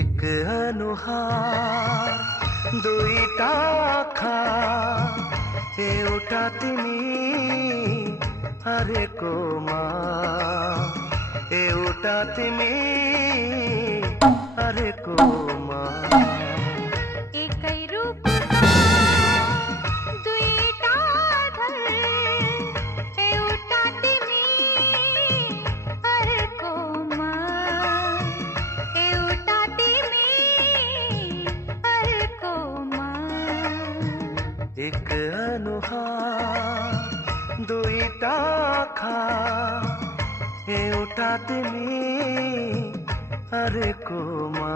एक अनुहार दुईटा आखा एउटा तिमी हरेको मा एउटा तिमी हरेको मा एकै रूपका दुईटा आधार एउटा तिमी अर्कोमा एउटा तिमी अर्कोमा एक अनुहार दुईटा आँखा एउटा तिमी हरेको मा